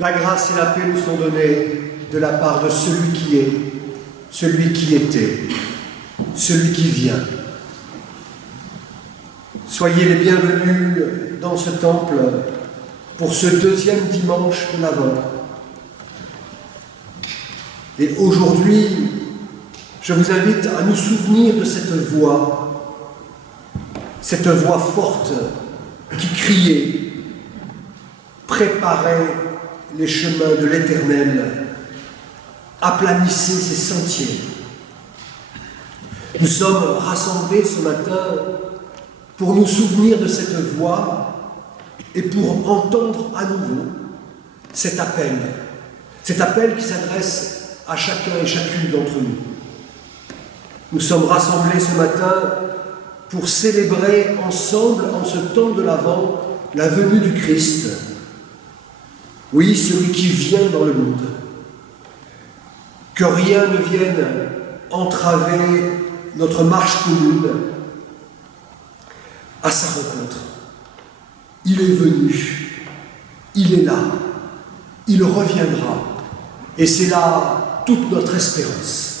La grâce et la paix nous sont données de la part de celui qui est, celui qui était, celui qui vient. Soyez les bienvenus dans ce temple pour ce deuxième dimanche de l'Avent. Et aujourd'hui, je vous invite à nous souvenir de cette voix forte qui criait « Préparez les chemins de l'Éternel, aplanissez ses sentiers ». Nous sommes rassemblés ce matin pour nous souvenir de cette voix et pour entendre à nouveau cet appel qui s'adresse à chacun et chacune d'entre nous. Nous sommes rassemblés ce matin pour célébrer ensemble, en ce temps de l'Avent, la venue du Christ. Oui, celui qui vient dans le monde. Que rien ne vienne entraver notre marche commune à sa rencontre. Il est venu, il est là, il reviendra, et c'est là toute notre espérance.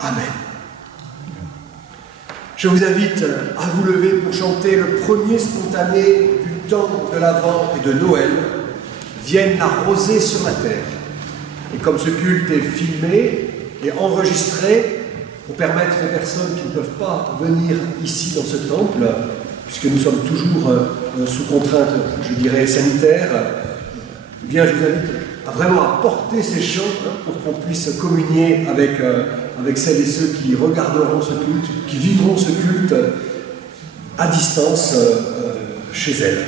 Amen. Je vous invite à vous lever pour chanter le premier spontané du temps de l'Avent et de Noël, « Vienne la rosée sur la terre ». Et comme ce culte est filmé et enregistré, pour permettre aux personnes qui ne peuvent pas venir ici dans ce temple, puisque nous sommes toujours sous contrainte, je dirais, sanitaire, eh bien je vous invite à vraiment porter ces chants pour qu'on puisse communier avec celles et ceux qui regarderont ce culte, qui vivront ce culte à distance chez elles.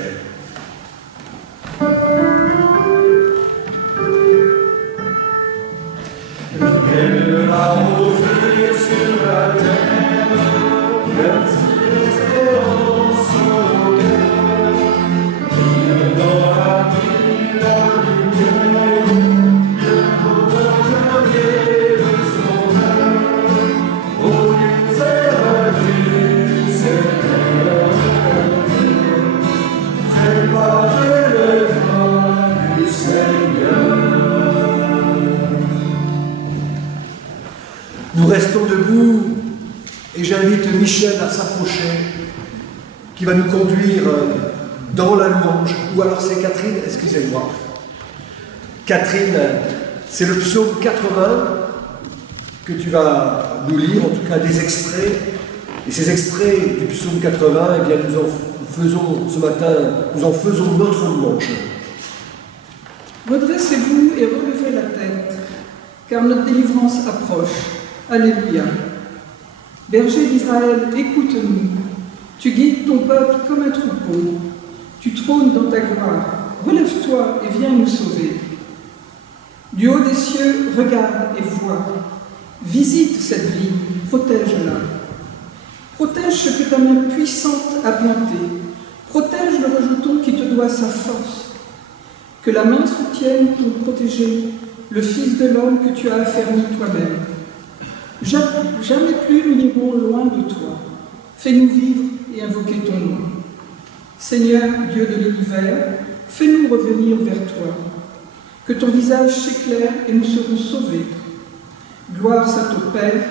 Nous restons debout et j'invite Michel à s'approcher, qui va nous conduire dans la louange. Ou alors c'est Catherine, excusez-moi. Catherine, c'est le psaume 80 que tu vas nous lire, en tout cas des extraits. Et ces extraits du psaume 80, eh bien nous en faisons ce matin, nous en faisons notre louange. Redressez-vous et relevez la tête, car notre délivrance approche. Alléluia. Berger d'Israël, écoute-nous. Tu guides ton peuple comme un troupeau. Tu trônes dans ta gloire. Relève-toi et viens nous sauver. Du haut des cieux, regarde et vois. Visite cette ville, protège-la. Protège ce que ta main puissante a planté. Protège le rejeton qui te doit sa force. Que la main soutienne pour protéger le Fils de l'homme que tu as affermi toi-même. Jamais plus nous n'irons loin de toi. Fais-nous vivre et invoquer ton nom. Seigneur, Dieu de l'univers, fais-nous revenir vers toi. Que ton visage s'éclaire et nous serons sauvés. Gloire soit au Père,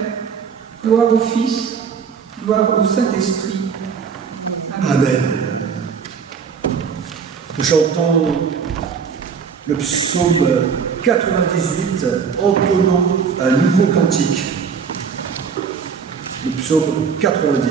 gloire au Fils, gloire au Saint-Esprit. Amen. Amen. Nous chantons le psaume 98, entonnons un nouveau cantique. Le psaume 98.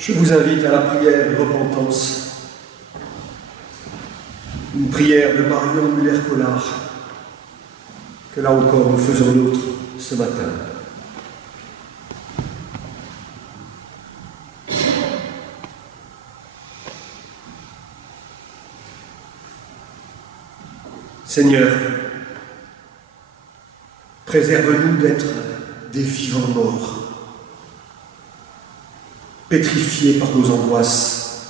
Je vous invite à la prière de repentance, une prière de Marion Muller-Collard, que là encore nous faisons nôtre ce matin. Seigneur, préserve-nous d'être des vivants morts, pétrifiés par nos angoisses,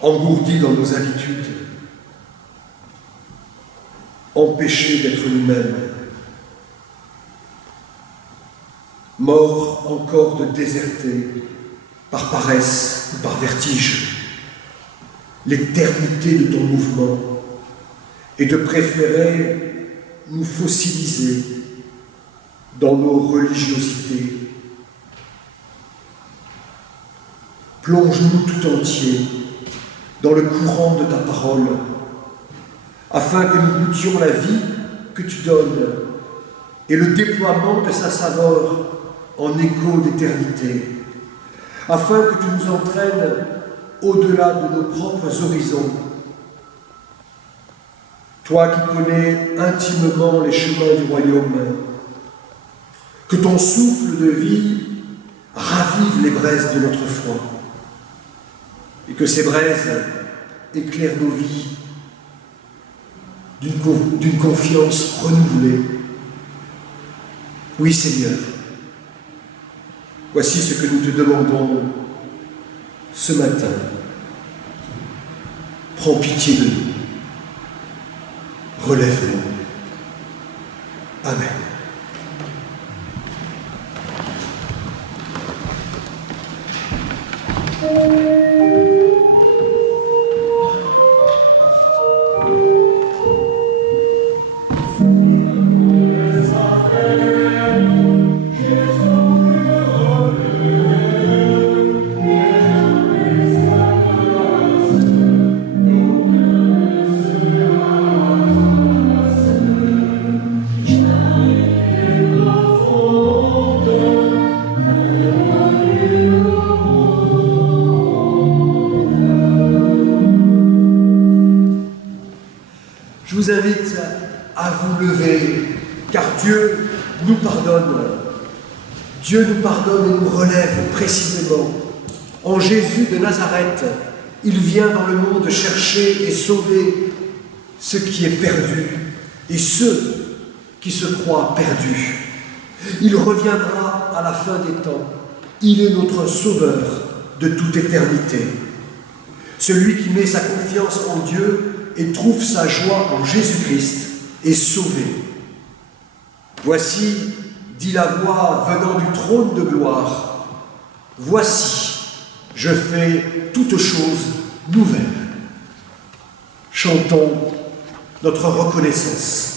engourdis dans nos habitudes, empêchés d'être nous-mêmes, morts encore de déserter par paresse ou par vertige l'éternité de ton mouvement et de préférer nous fossiliser dans nos religiosités. Plonge-nous tout entiers dans le courant de ta parole, afin que nous goûtions la vie que tu donnes et le déploiement de sa saveur en écho d'éternité, afin que tu nous entraînes au-delà de nos propres horizons. Toi qui connais intimement les chemins du royaume, que ton souffle de vie ravive les braises de notre foi, et que ces braises éclairent nos vies d'une confiance renouvelée. Oui, Seigneur, voici ce que nous te demandons ce matin. Prends pitié de nous. Relève-nous. Amen. Je vous invite à vous lever, car Dieu nous pardonne. Dieu nous pardonne et nous relève précisément. En Jésus de Nazareth, il vient dans le monde chercher et sauver ce qui est perdu et ceux qui se croient perdus. Il reviendra à la fin des temps. Il est notre Sauveur de toute éternité. Celui qui met sa confiance en Dieu et trouve sa joie en Jésus-Christ est sauvé. Voici, dit la voix venant du trône de gloire, voici, je fais toutes choses nouvelles. Chantons notre reconnaissance.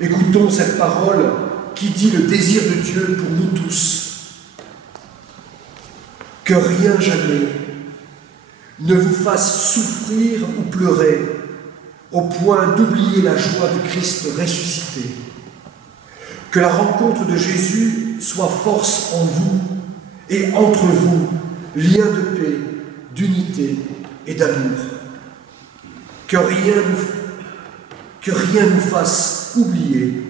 Écoutons cette parole qui dit le désir de Dieu pour nous tous. Que rien jamais ne vous fasse souffrir ou pleurer au point d'oublier la joie du Christ ressuscité. Que la rencontre de Jésus soit force en vous et entre vous, lien de paix, d'unité et d'amour. Que rien nous fasse oublier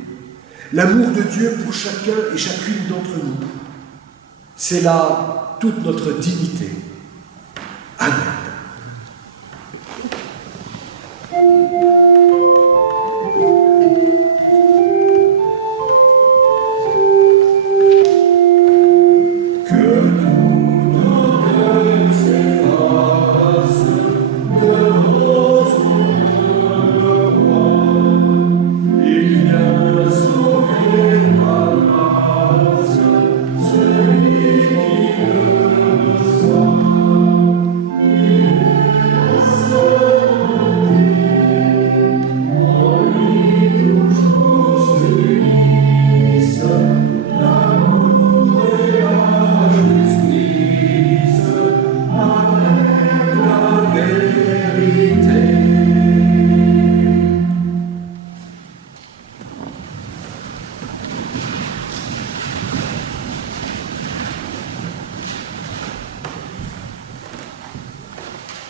l'amour de Dieu pour chacun et chacune d'entre nous. C'est là toute notre dignité. Amen.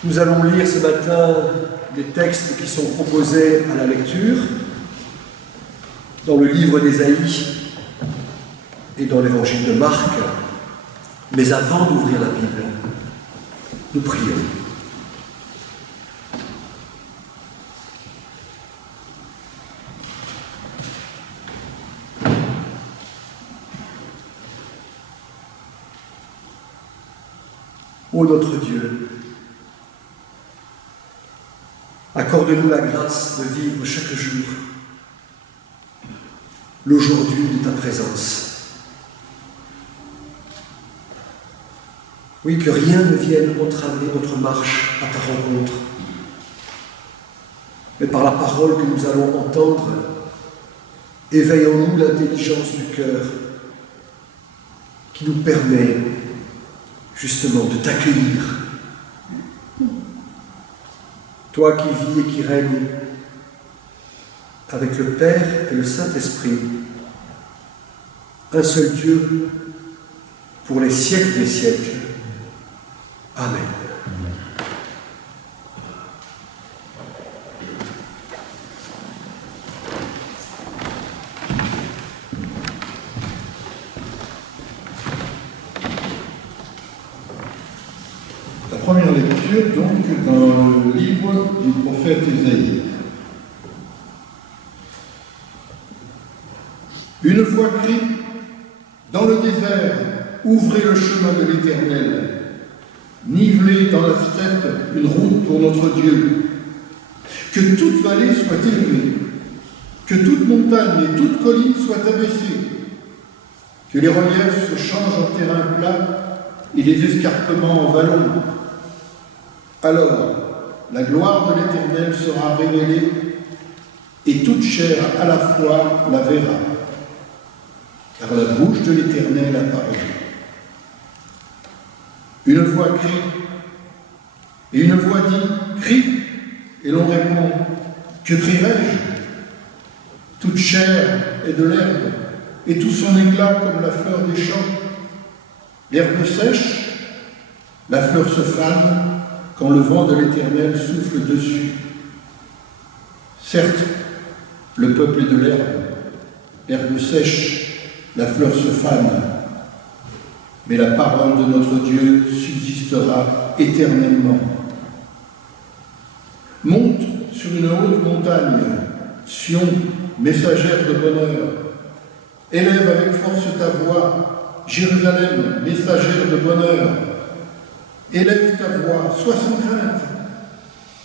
Nous allons lire ce matin les textes qui sont proposés à la lecture dans le livre d'Ésaïe et dans l'évangile de Marc. Mais avant d'ouvrir la Bible, nous prions. Ô notre Dieu, accorde-nous la grâce de vivre chaque jour l'aujourd'hui de ta présence. Oui, que rien ne vienne entraver notre marche à ta rencontre, mais par la parole que nous allons entendre, éveille en nous l'intelligence du cœur qui nous permet justement de t'accueillir. Toi qui vis et qui règnes avec le Père et le Saint-Esprit, un seul Dieu pour les siècles des siècles. Amen. La première lecture, donc, dans le livre du prophète Ésaïe. Une voix crie, dans le désert, ouvrez le chemin de l'Éternel. Nivelez dans la steppe une route pour notre Dieu. Que toute vallée soit élevée, que toute montagne et toute colline soient abaissées, que les reliefs se changent en terrain plat et les escarpements en vallons. Alors, la gloire de l'Éternel sera révélée, et toute chair à la fois la verra. Car la bouche de l'Éternel a parlé. Une voix crie, et une voix dit, crie, et l'on répond, que crierai-je? Toute chair est de l'herbe, et tout son éclat comme la fleur des champs. L'herbe sèche, la fleur se fane, quand le vent de l'Éternel souffle dessus. Certes, le peuple est de l'herbe sèche, la fleur se fane, mais la parole de notre Dieu subsistera éternellement. Monte sur une haute montagne, Sion, messagère de bonheur. Élève avec force ta voix, Jérusalem, messagère de bonheur. Élève ta voix, sois sans crainte.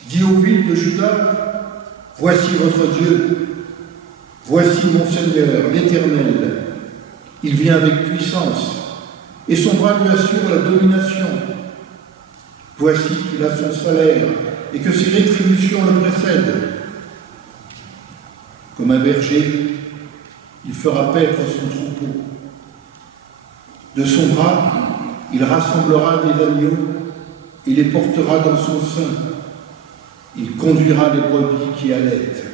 Dis aux villes de Juda, voici votre Dieu. Voici mon Seigneur, l'Éternel. Il vient avec puissance, et son bras lui assure la domination. Voici qu'il a son salaire, et que ses rétributions le précèdent. Comme un berger, il fera paître son troupeau. De son bras, il rassemblera des agneaux et les portera dans son sein. Il conduira les brebis qui allaitent.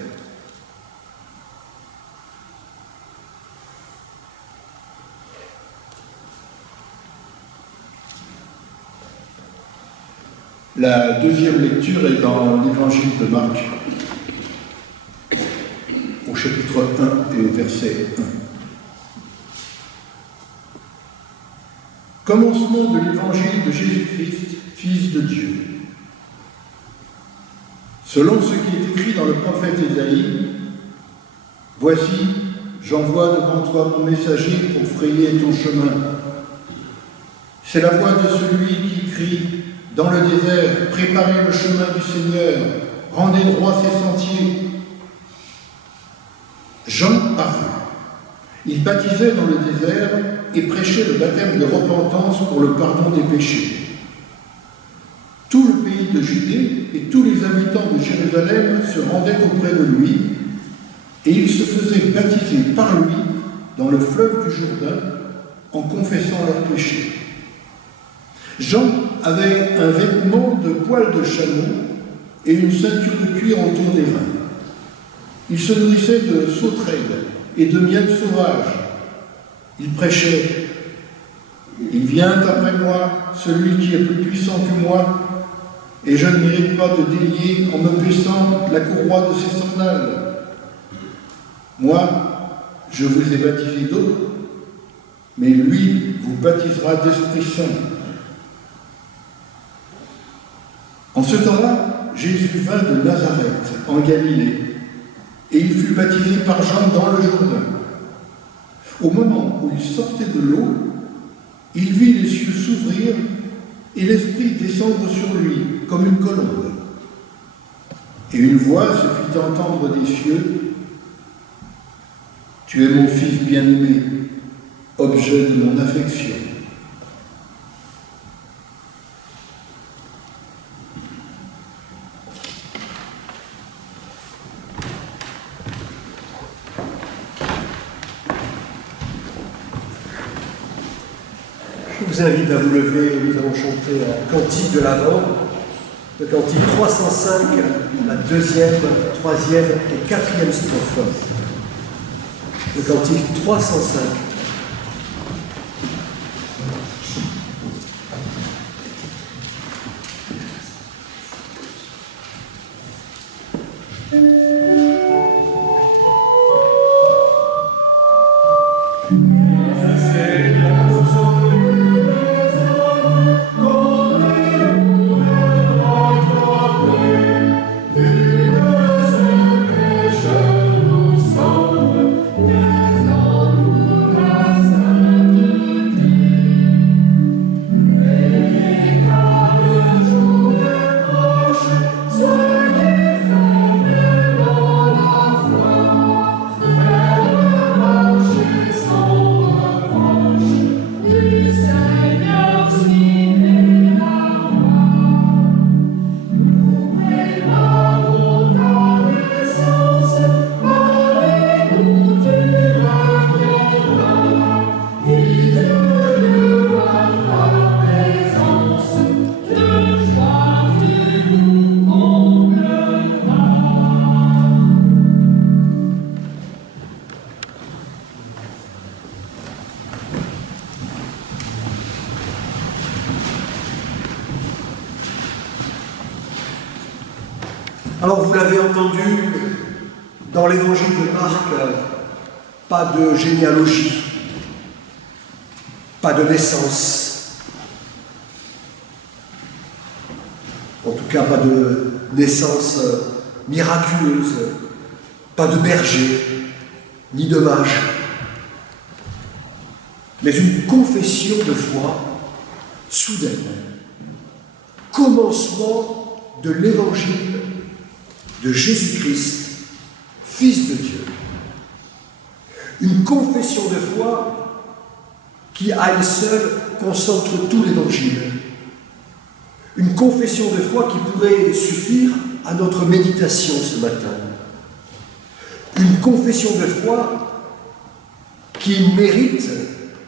La deuxième lecture est dans l'évangile de Marc, au chapitre 1 et au verset 1. Commencement de l'évangile de Jésus-Christ, Fils de Dieu. Selon ce qui est écrit dans le prophète Ésaïe, « Voici, j'envoie devant toi mon messager pour frayer ton chemin. C'est la voix de celui qui crie dans le désert, préparez le chemin du Seigneur, rendez droit ses sentiers. » Jean parut. Il baptisait dans le désert et prêchait le baptême de repentance pour le pardon des péchés. Tout le pays de Judée et tous les habitants de Jérusalem se rendaient auprès de lui et ils se faisaient baptiser par lui dans le fleuve du Jourdain en confessant leurs péchés. Jean avait un vêtement de poil de chameau et une ceinture de cuir autour des reins. Il se nourrissait de sauterelles et de miel sauvage. Il prêchait « Il vient après moi, celui qui est plus puissant que moi, et je ne mérite pas de délier en me baissant la courroie de ses sandales. Moi, je vous ai baptisé d'eau, mais lui vous baptisera d'Esprit Saint. » En ce temps-là, Jésus vint de Nazareth, en Galilée, et il fut baptisé par Jean dans le Jourdain. Au moment où il sortait de l'eau, il vit les cieux s'ouvrir et l'Esprit descendre sur lui comme une colombe. Et une voix se fit entendre des cieux, « Tu es mon Fils bien-aimé, objet de mon affection. » Je vous invite à vous lever, nous allons chanter un cantique de l'Avent, le cantique 305, la deuxième, troisième et quatrième strophe. Le cantique 305. Alors vous l'avez entendu, dans l'évangile de Marc, pas de généalogie, pas de naissance, en tout cas pas de naissance miraculeuse, pas de berger, ni de mage, mais une confession de foi soudaine, commencement de l'évangile de Jésus-Christ, Fils de Dieu. Une confession de foi qui, à elle seule, concentre tout l'Évangile. Une confession de foi qui pourrait suffire à notre méditation ce matin. Une confession de foi qui mérite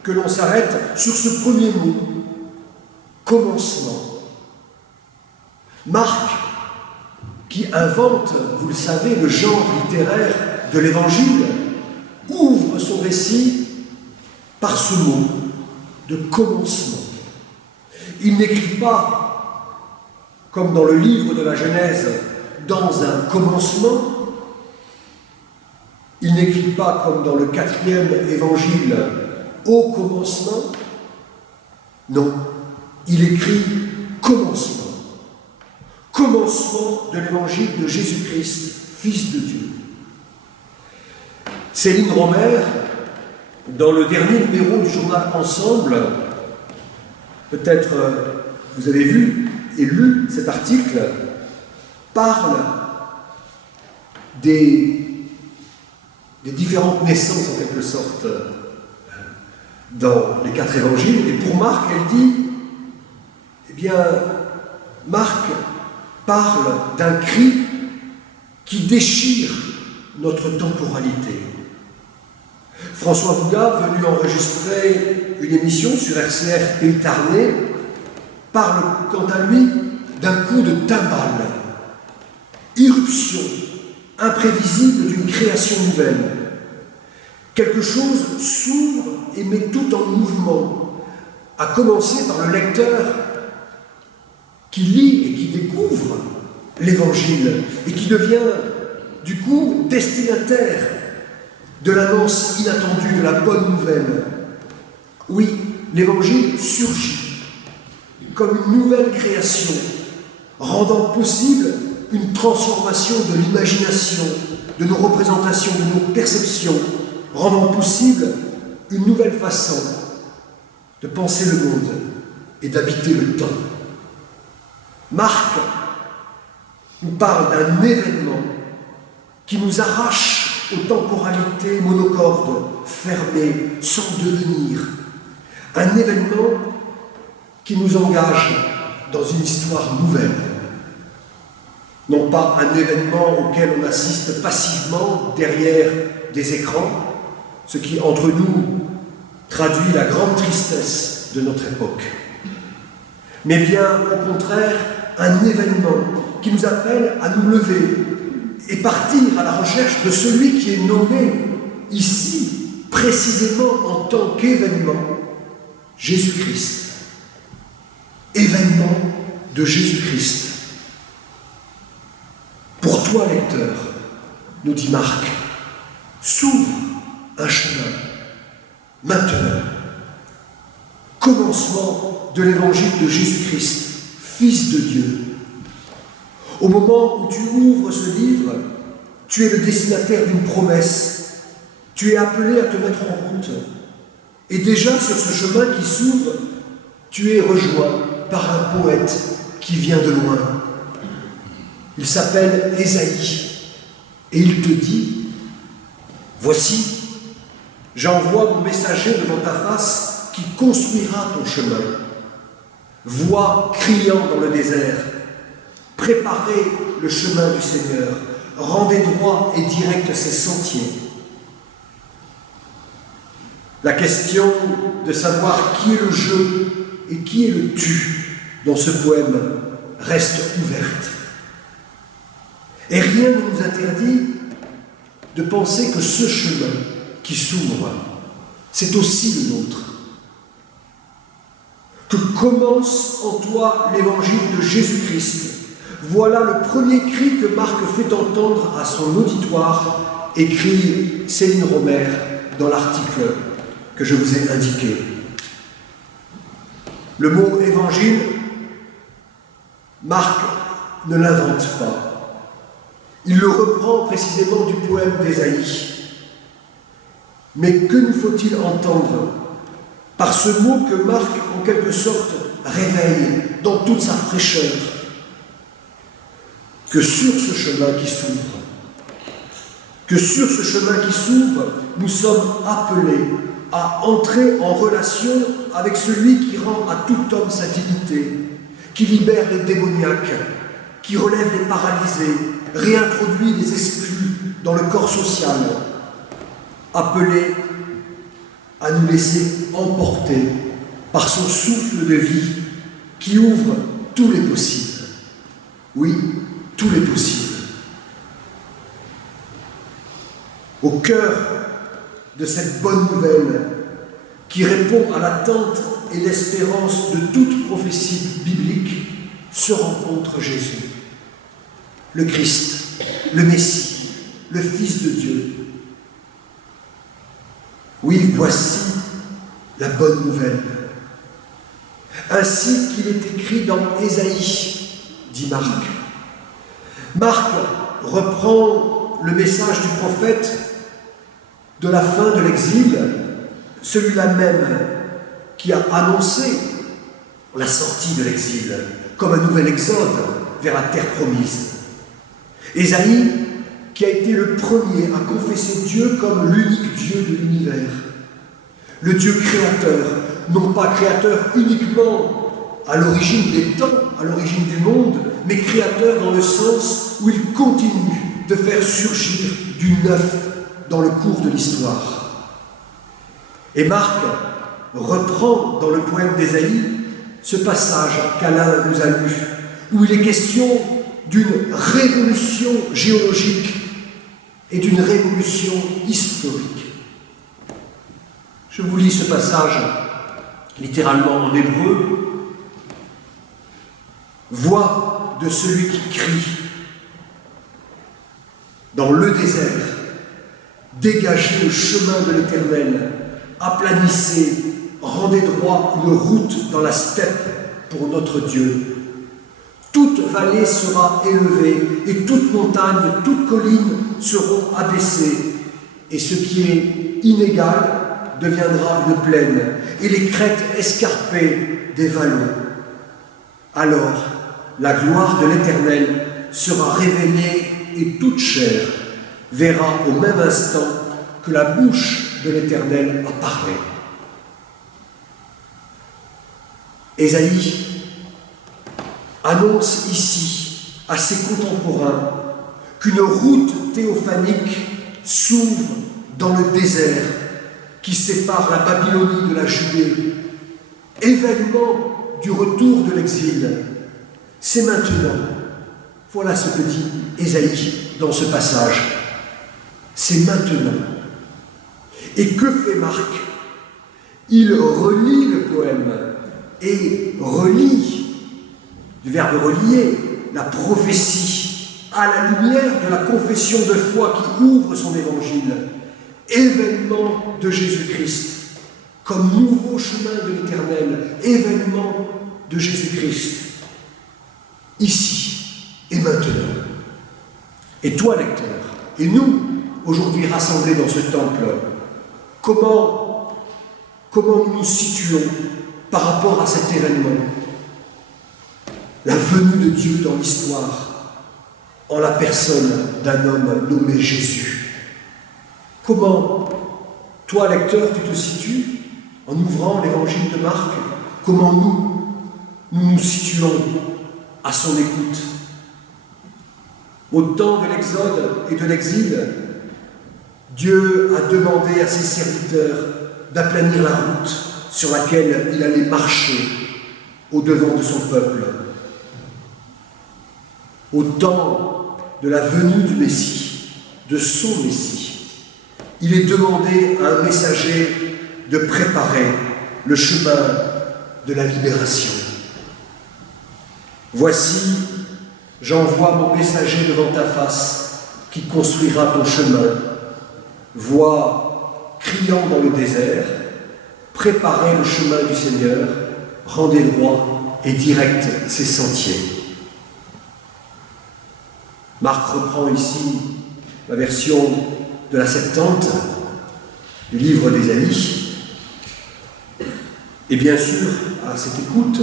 que l'on s'arrête sur ce premier mot, commencement. Marc, qui invente, vous le savez, le genre littéraire de l'Évangile, ouvre son récit par ce mot de commencement. Il n'écrit pas, comme dans le livre de la Genèse, dans un commencement. Il n'écrit pas, comme dans le 4e évangile, au commencement. Non, il écrit commencement. Commencement de l'évangile de Jésus-Christ, Fils de Dieu. Céline Romer, dans le dernier numéro du journal Ensemble, peut-être vous avez vu et lu cet article, parle des différentes naissances en quelque sorte dans les 4 évangiles. Et pour Marc, elle dit, eh bien, Marc parle d'un cri qui déchire notre temporalité. François Vouga, venu enregistrer une émission sur RCF Pays Tarnais, parle quant à lui d'un coup de timbale, irruption imprévisible d'une création nouvelle. Quelque chose s'ouvre et met tout en mouvement, à commencer par le lecteur qui lit et qui découvre l'Évangile et qui devient du coup destinataire de l'annonce inattendue de la bonne nouvelle. Oui, l'Évangile surgit comme une nouvelle création, rendant possible une transformation de l'imagination, de nos représentations, de nos perceptions, rendant possible une nouvelle façon de penser le monde et d'habiter le temps. Marc nous parle d'un événement qui nous arrache aux temporalités monocordes, fermées, sans devenir. Un événement qui nous engage dans une histoire nouvelle. Non pas un événement auquel on assiste passivement derrière des écrans, ce qui, entre nous, traduit la grande tristesse de notre époque. Mais bien, au contraire, un événement qui nous appelle à nous lever et partir à la recherche de celui qui est nommé ici, précisément en tant qu'événement, Jésus-Christ. Événement de Jésus-Christ. Pour toi, lecteur, nous dit Marc, s'ouvre un chemin, maintenant. Commencement de l'évangile de Jésus-Christ, Fils de Dieu. Au moment où tu ouvres ce livre, tu es le destinataire d'une promesse. Tu es appelé à te mettre en route. Et déjà sur ce chemin qui s'ouvre, tu es rejoint par un poète qui vient de loin. Il s'appelle Ésaïe. Et il te dit, voici, j'envoie mon messager devant ta face qui construira ton chemin. Voix criant dans le désert, préparez le chemin du Seigneur, rendez droit et direct ses sentiers. La question de savoir qui est le je et qui est le tu dans ce poème reste ouverte. Et rien ne nous interdit de penser que ce chemin qui s'ouvre, c'est aussi le nôtre. Que commence en toi l'évangile de Jésus-Christ. Voilà le premier cri que Marc fait entendre à son auditoire, écrit Céline Romer dans l'article que je vous ai indiqué. Le mot évangile, Marc ne l'invente pas. Il le reprend précisément du poème d'Ésaïe. Mais que nous faut-il entendre par ce mot que Marc, en quelque sorte, réveille dans toute sa fraîcheur? Que sur ce chemin qui s'ouvre, nous sommes appelés à entrer en relation avec celui qui rend à tout homme sa dignité, qui libère les démoniaques, qui relève les paralysés, réintroduit les exclus dans le corps social, appelés à nous laisser emporter par son souffle de vie qui ouvre tous les possibles. Oui, tous les possibles. Au cœur de cette bonne nouvelle qui répond à l'attente et l'espérance de toute prophétie biblique se rencontre Jésus, le Christ, le Messie, le Fils de Dieu. Oui, voici la bonne nouvelle. ainsi qu'il est écrit dans Ésaïe, dit Marc. Marc reprend le message du prophète de la fin de l'exil, celui-là même qui a annoncé la sortie de l'exil comme un nouvel exode vers la terre promise. Ésaïe, qui a été le premier à confesser Dieu comme l'unique Dieu de l'univers, le Dieu créateur, non pas créateur uniquement à l'origine des temps, à l'origine du monde, mais créateur dans le sens où il continue de faire surgir du neuf dans le cours de l'histoire. Et Marc reprend dans le poème d'Ésaïe ce passage qu'Alain nous a lu, où il est question d'une révolution géologique et d'une révolution historique. Je vous lis ce passage littéralement en hébreu. Voix de celui qui crie dans le désert, dégagez le chemin de l'Éternel, aplanissez, rendez droit une route dans la steppe pour notre Dieu. Toute vallée sera élevée, et toute montagne, toute colline seront abaissées, et ce qui est inégal deviendra une plaine, et les crêtes escarpées des vallons. Alors, la gloire de l'Éternel sera révélée, et toute chair verra au même instant que la bouche de l'Éternel a parlé. Ésaïe annonce ici à ses contemporains qu'une route théophanique s'ouvre dans le désert qui sépare la Babylonie de la Judée. Événement du retour de l'exil. C'est maintenant. Voilà ce que dit Ésaïe dans ce passage. C'est maintenant. Et que fait Marc? Il relit le poème et relie, du verbe relier, la prophétie à la lumière de la confession de foi qui ouvre son évangile. Événement de Jésus-Christ, comme nouveau chemin de l'Éternel, événement de Jésus-Christ, ici et maintenant. Et toi, lecteur, et nous, aujourd'hui rassemblés dans ce temple, comment nous nous situons par rapport à cet événement? La venue de Dieu dans l'histoire, en la personne d'un homme nommé Jésus. Comment, toi, lecteur, tu te situes en ouvrant l'évangile de Marc? Comment nous nous situons à son écoute? Au temps de l'Exode et de l'exil, Dieu a demandé à ses serviteurs d'aplanir la route sur laquelle il allait marcher au-devant de son peuple. Au temps de la venue du Messie, de son Messie, il est demandé à un messager de préparer le chemin de la libération. Voici, j'envoie mon messager devant ta face, qui construira ton chemin. Voix criant dans le désert, préparez le chemin du Seigneur, rendez droit et direct ses sentiers. Marc reprend ici la version de la Septante du livre d'Ésaïe. Et bien sûr, à cette écoute,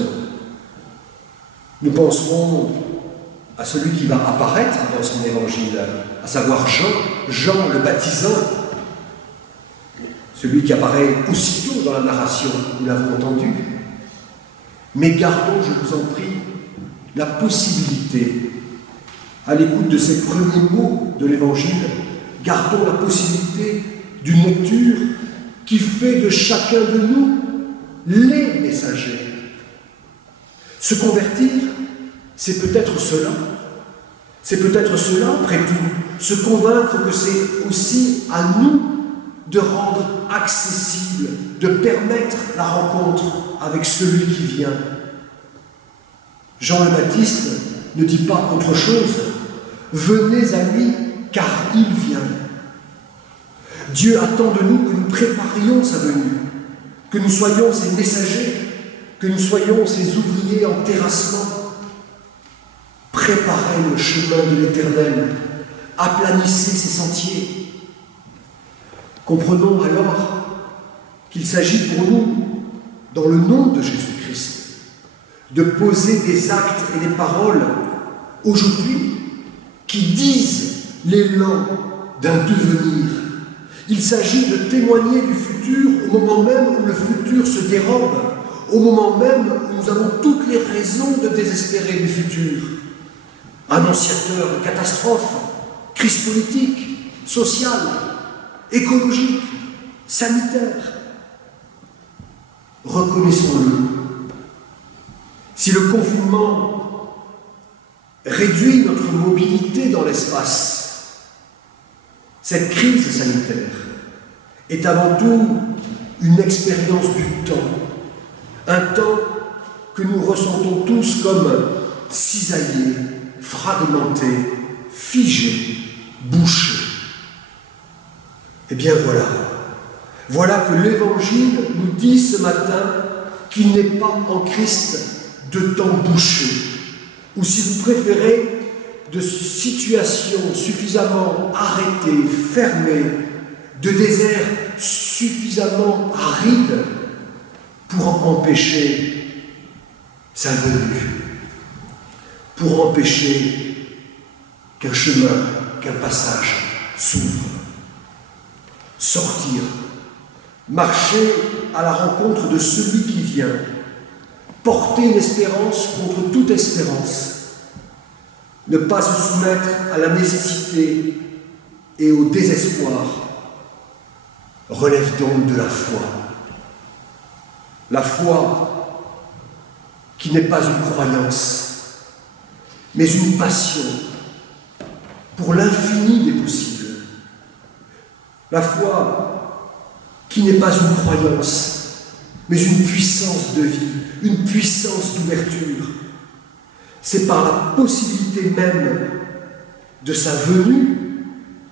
nous penserons à celui qui va apparaître dans son évangile, à savoir Jean le baptisant, celui qui apparaît aussitôt dans la narration, nous l'avons entendu. Mais gardons, je vous en prie, la possibilité, à l'écoute de ces premiers mots de l'Évangile, gardons la possibilité d'une lecture qui fait de chacun de nous les messagers. Se convertir, c'est peut-être cela. C'est peut-être cela, après tout, se convaincre que c'est aussi à nous de rendre accessible, de permettre la rencontre avec celui qui vient. Jean le Baptiste ne dit pas autre chose. Venez à lui, car il vient. Dieu attend de nous que nous préparions sa venue, que nous soyons ses messagers, que nous soyons ces ouvriers en terrassement. Préparez le chemin de l'Éternel, aplanissez ses sentiers. Comprenons alors qu'il s'agit pour nous, dans le nom de Jésus-Christ, de poser des actes et des paroles aujourd'hui qui disent l'élan d'un devenir. Il s'agit de témoigner du futur au moment même où le futur se dérobe, au moment même où nous avons toutes les raisons de désespérer du futur. Annonciateur de catastrophes, crise politique, sociale, écologique, sanitaire. Reconnaissons-le. Si le confinement réduit notre mobilité dans l'espace, cette crise sanitaire est avant tout une expérience du temps, un temps que nous ressentons tous comme cisaillé, fragmenté, figé, bouché. Eh bien voilà que l'Évangile nous dit ce matin qu'il n'est pas en Christ de temps bouché, ou si vous préférez, de situations suffisamment arrêtées, fermées, de déserts suffisamment arides pour empêcher sa venue, pour empêcher qu'un chemin, qu'un passage s'ouvre. Sortir, marcher à la rencontre de celui qui vient, porter une espérance contre toute espérance, ne pas se soumettre à la nécessité et au désespoir, relève donc de la foi. La foi qui n'est pas une croyance, mais une passion pour l'infini des possibles. La foi qui n'est pas une croyance, mais une puissance de vie, une puissance d'ouverture. C'est par la possibilité même de sa venue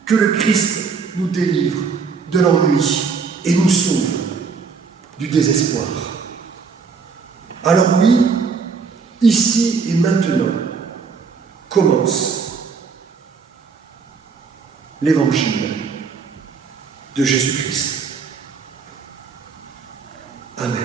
que le Christ nous délivre de l'ennui et nous sauve du désespoir. Alors oui, ici et maintenant, commence l'Évangile de Jésus-Christ. Amen.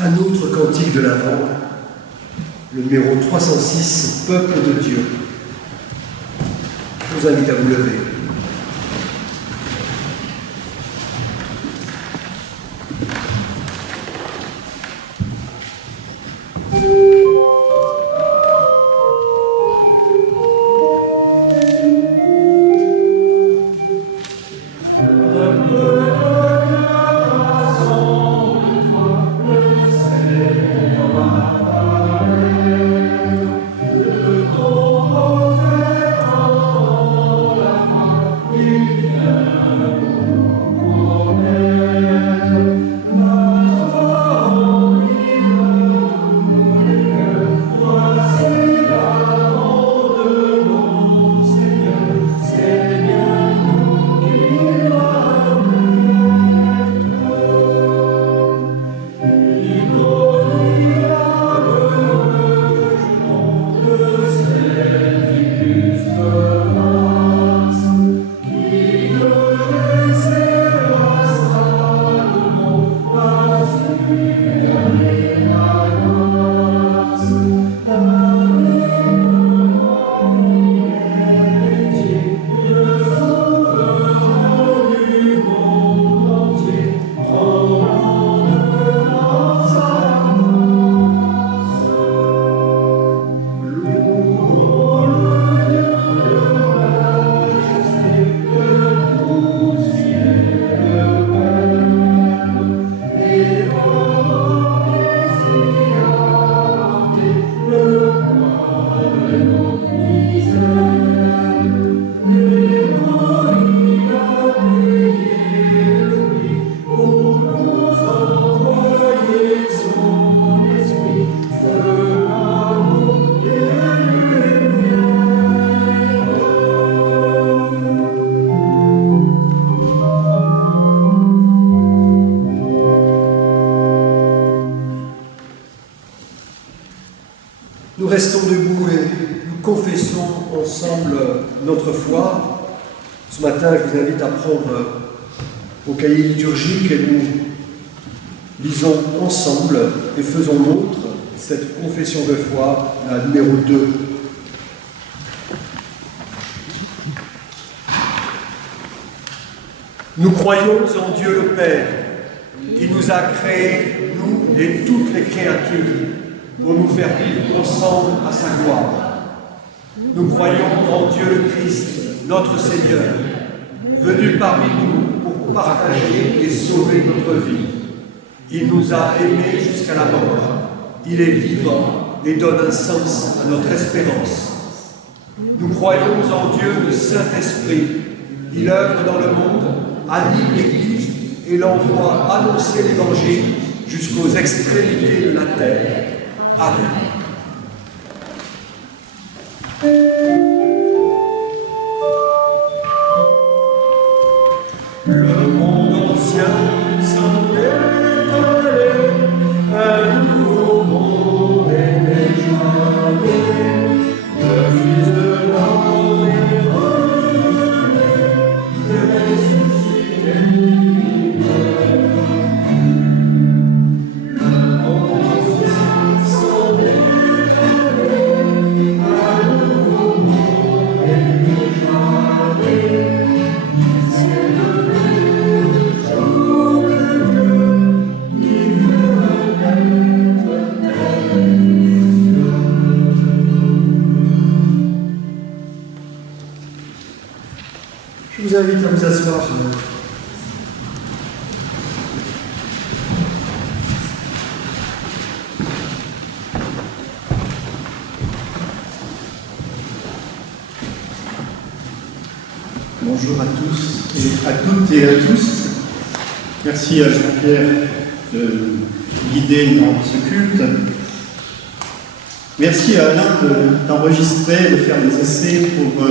Un autre cantique de l'Avent, le numéro 306, Peuple de Dieu. Je vous invite à vous lever. Nous restons debout et nous confessons ensemble notre foi. Ce matin, je vous invite à prendre vos cahiers liturgiques et nous lisons ensemble et faisons nôtre cette confession de foi, la numéro 2. Nous croyons en Dieu le Père, qui nous a créés, nous et toutes les créatures, pour nous faire vivre ensemble à sa gloire. Nous croyons en Dieu le Christ, notre Seigneur, venu parmi nous pour partager et sauver notre vie. Il nous a aimés jusqu'à la mort. Il est vivant et donne un sens à notre espérance. Nous croyons en Dieu le Saint-Esprit. Il œuvre dans le monde, anime l'Église et l'envoie annoncer l'Évangile jusqu'aux extrémités de la terre. Amen. Le monde ancien s'en est allé, un nouveau monde est déjà né. Le Fils de l'homme est revenu, ressuscité. Le monde ancien s'en est allé, un nouveau monde est déjà né. Il s'est levé le jour de Dieu, qui fera naître les cieux. Je vous invite à vous asseoir. Bonjour à tous et à toutes et à tous. Merci à Jean-Pierre de guider dans ce culte. Merci à Alain d'enregistrer, de faire des essais pour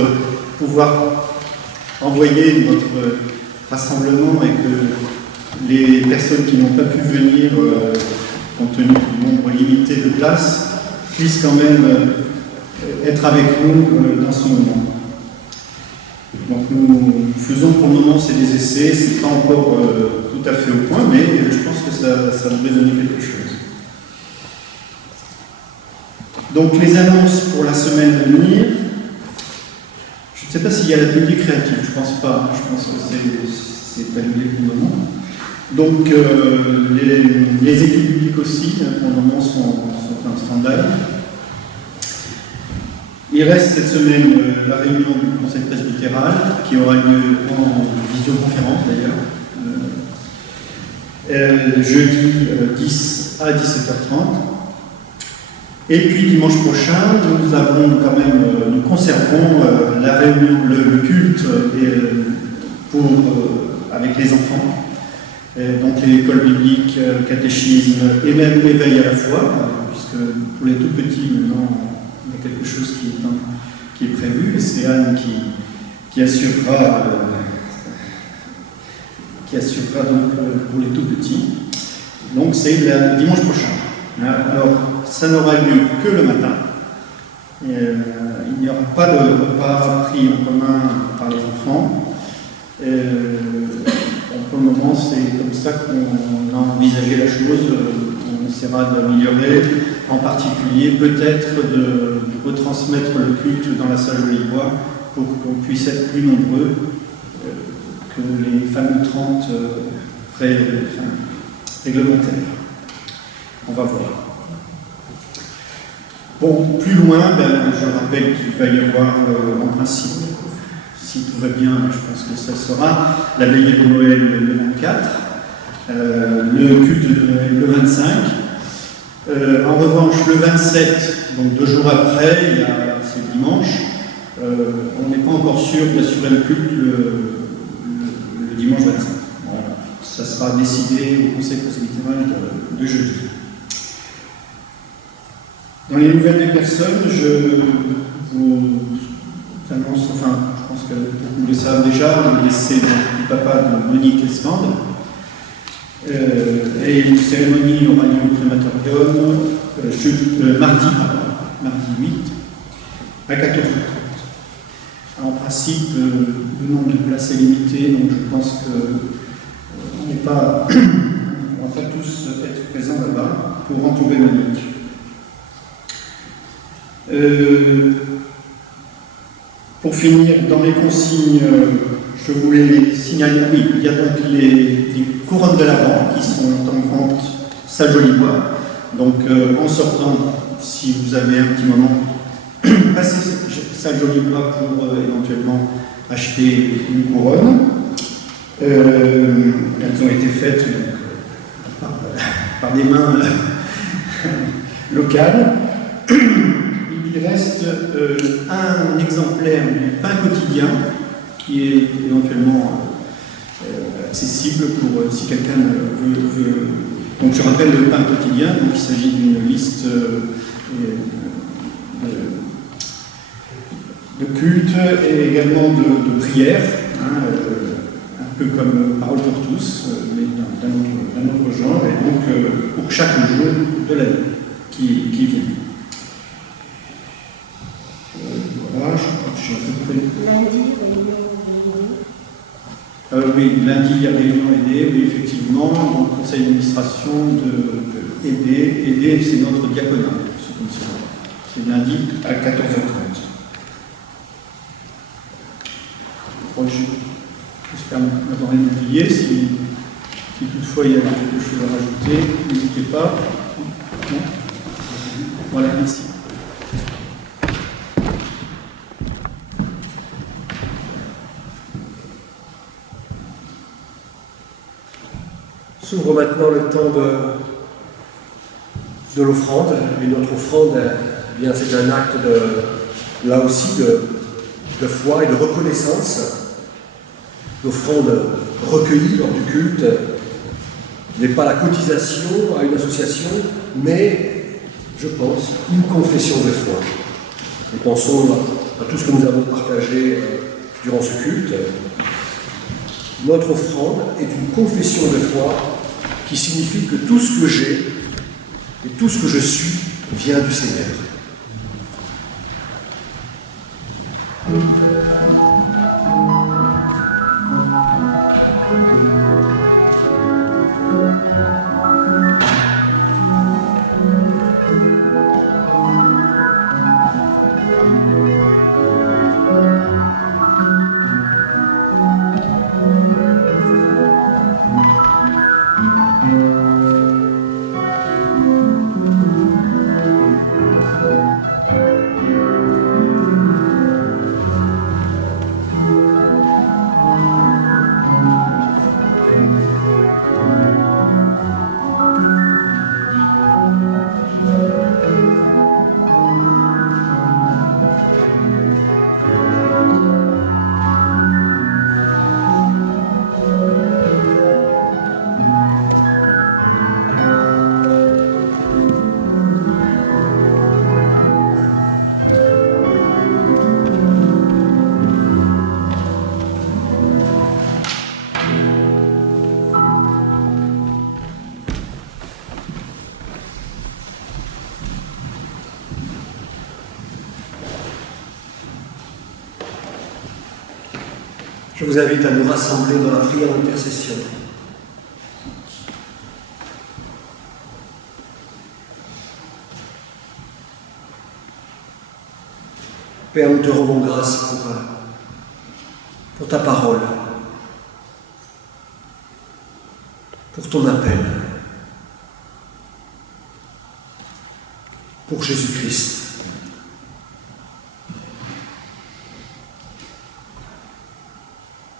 pouvoir envoyer notre rassemblement et que les personnes qui n'ont pas pu venir, compte tenu du nombre limité de places, puissent quand même être avec nous dans ce moment. Donc nous faisons pour le moment ces des essais, c'est pas encore tout à fait au point, mais je pense que ça devrait donner quelque chose. Donc les annonces pour la semaine à venir. Je ne sais pas s'il y a l'atelier créatif, je ne pense pas. Je pense que c'est annulé pour le moment. Donc les études publiques aussi, pour le moment, sont en stand-by. Il reste cette semaine la réunion du conseil presbytéral, qui aura lieu en visioconférence d'ailleurs, jeudi 10 à 17h30. Et puis dimanche prochain, nous conservons la réunion, le culte avec les enfants, donc l'école biblique, catéchisme et même l'éveil à la foi, puisque pour les tout petits maintenant, il y a quelque chose qui est prévu, et c'est Anne qui assurera donc pour les tout petits. Donc c'est le dimanche prochain. Alors, ça n'aura lieu que le matin. Il n'y aura pas de repas pris en commun par les enfants. Pour le moment, c'est comme ça qu'on a envisagé la chose. On essaiera d'améliorer, en particulier peut-être de retransmettre le culte dans la salle Jolibois pour qu'on puisse être plus nombreux que les fameux 30 réglementaires. On va voir. Bon, plus loin, je rappelle qu'il va y avoir en principe, si tout va bien, je pense que ça sera la veillée de Noël le 24, le culte de Noël le 25. En revanche, le 27, donc 2 jours après, c'est dimanche, on n'est pas encore sûr d'assurer le culte le dimanche 25. Voilà. Ça sera décidé au conseil presbytéral de jeudi. Dans les nouvelles des personnes, je vous annonce, je pense que vous le savez déjà, le décès du papa de Monique Escande. Et une cérémonie aura lieu au crématorium mardi 8 à 14h30. En principe, le nombre de places est limité, donc je pense qu'on ne va pas tous être présents là-bas pour entourer Monique. Pour finir, dans les consignes, je voulais signaler, oui, il y a donc les couronnes de l'Avent qui sont en vente salle Jolibois. Donc en sortant, si vous avez un petit moment, passez salle Jolibois pour éventuellement acheter une couronne. Elles ont été faites par des mains locales. Il reste un exemplaire du pain quotidien qui est éventuellement accessible pour si quelqu'un veut. Donc je rappelle le pain quotidien, donc il s'agit d'une liste de cultes et également de prières, un peu comme Parole pour tous, mais d'un autre genre, et donc pour chaque jour de l'année qui vient. Voilà, je crois que j'ai à peu près. Lundi, réunion. Oui, lundi, il y a réunion aidée, oui, effectivement, donc conseil d'administration aider, c'est notre diaconat, c'est lundi à 14h30. J'espère m'avoir rien oublié, si toutefois il y a quelque chose à rajouter, n'hésitez pas. Non. Voilà, merci. S'ouvre maintenant le temps de l'offrande. Et notre offrande, eh bien, c'est un acte là aussi de foi et de reconnaissance. L'offrande recueillie lors du culte n'est pas la cotisation à une association, mais, je pense, une confession de foi. Nous pensons à tout ce que nous avons partagé durant ce culte. Notre offrande est une confession de foi qui signifie que tout ce que j'ai et tout ce que je suis vient du Seigneur. Je vous invite à nous rassembler dans la prière d'intercession. Père, nous te rendons grâce pour ta parole, pour ton appel, pour Jésus-Christ.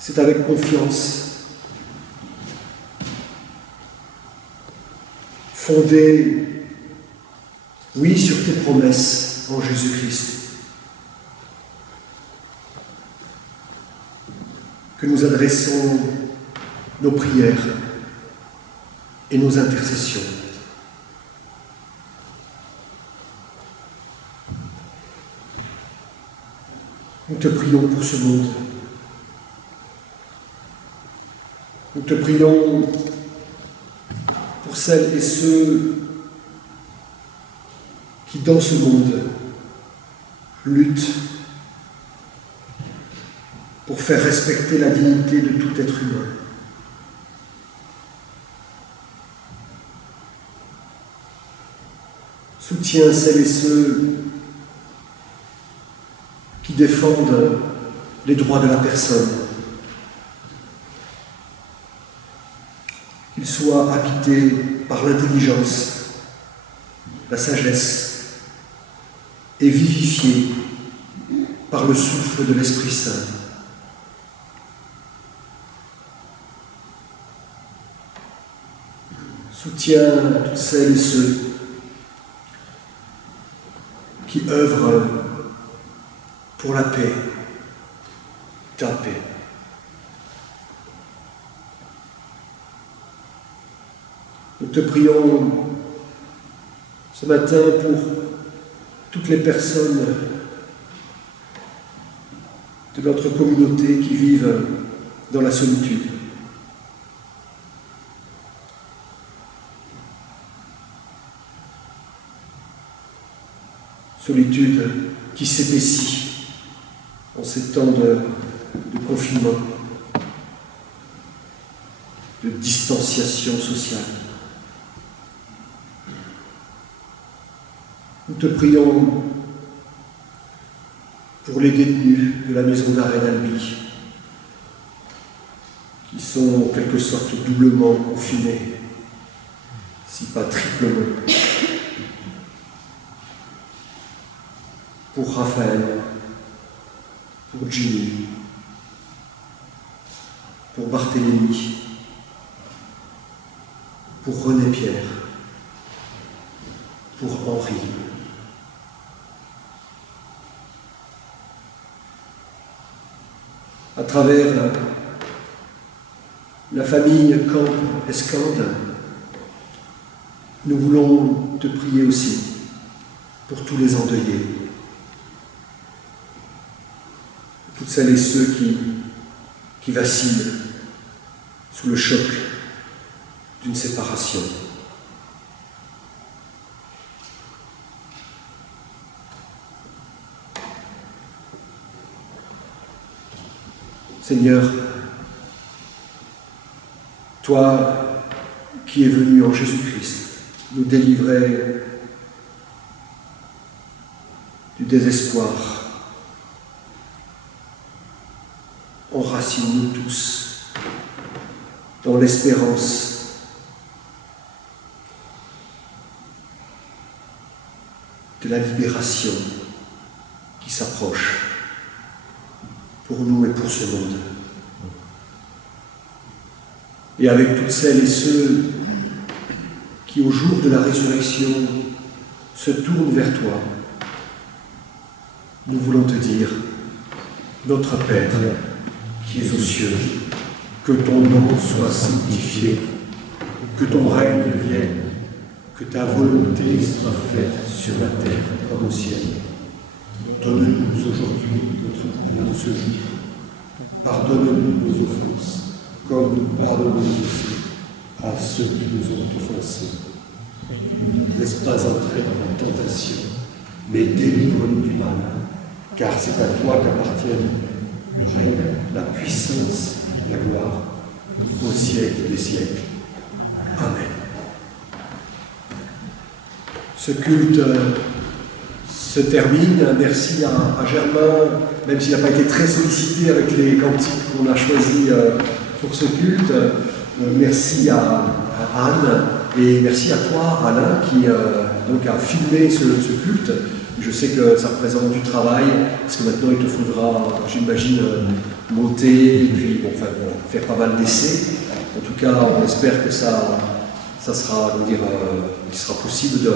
C'est avec confiance, fondée, oui, sur tes promesses en Jésus-Christ, que nous adressons nos prières et nos intercessions. Nous te prions pour ce monde. Nous te prions pour celles et ceux qui, dans ce monde, luttent pour faire respecter la dignité de tout être humain. Soutiens celles et ceux qui défendent les droits de la personne, qu'ils soient habités par l'intelligence, la sagesse et vivifiés par le souffle de l'Esprit Saint. Soutiens toutes celles et ceux qui œuvrent pour la paix, ta paix. Nous te prions ce matin pour toutes les personnes de notre communauté qui vivent dans la solitude. Solitude qui s'épaissit en ces temps de confinement, de distanciation sociale. Nous te prions pour les détenus de la maison d'arrêt d'Albi, qui sont en quelque sorte doublement confinés, si pas triplement. Pour Raphaël, pour Ginny, pour Barthélemy, pour René Pierre, pour Henri. À travers la famille Camp-Escande, nous voulons te prier aussi pour tous les endeuillés, toutes celles et ceux qui vacillent sous le choc d'une séparation. Seigneur, toi qui es venu en Jésus-Christ nous délivrer du désespoir, enracine-nous tous dans l'espérance de la libération qui s'approche pour nous et pour ce monde. Et avec toutes celles et ceux qui, au jour de la résurrection, se tournent vers toi, nous voulons te dire, notre Père, qui es aux cieux, que ton nom soit sanctifié, que ton règne vienne, que ta volonté soit faite sur la terre comme au ciel. Donne-nous aujourd'hui notre pain de ce jour. Pardonne-nous nos offenses, comme nous pardonnons aussi à ceux qui nous ont offensés. Ne nous laisse pas entrer dans la tentation, mais délivre-nous du mal, car c'est à toi qu'appartiennent le règne, la puissance, la gloire, au siècle des siècles. Amen. Ce culte se termine. Merci à Germain, même s'il n'a pas été très sollicité avec les cantiques qu'on a choisis pour ce culte. Merci à Anne et merci à toi, Alain, qui donc a filmé ce culte. Je sais que ça représente du travail, parce que maintenant il te faudra, j'imagine, monter, et puis bon, enfin, faire pas mal d'essais. En tout cas, on espère que ça sera, qu'il sera possible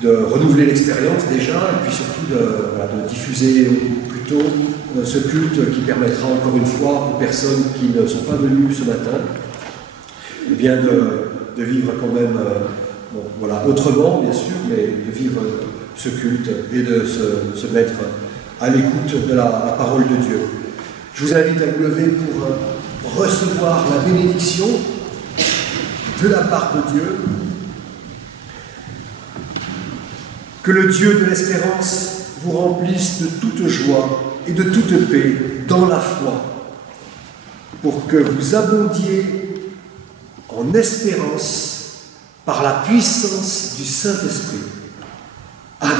de renouveler l'expérience déjà, et puis surtout de diffuser plus tôt ce culte qui permettra encore une fois aux personnes qui ne sont pas venues ce matin, eh bien de vivre quand même autrement, bien sûr, mais de vivre ce culte et de se mettre à l'écoute de la parole de Dieu. Je vous invite à vous lever pour recevoir la bénédiction de la part de Dieu. Que le Dieu de l'espérance vous remplisse de toute joie et de toute paix dans la foi, pour que vous abondiez en espérance par la puissance du Saint-Esprit. Amen.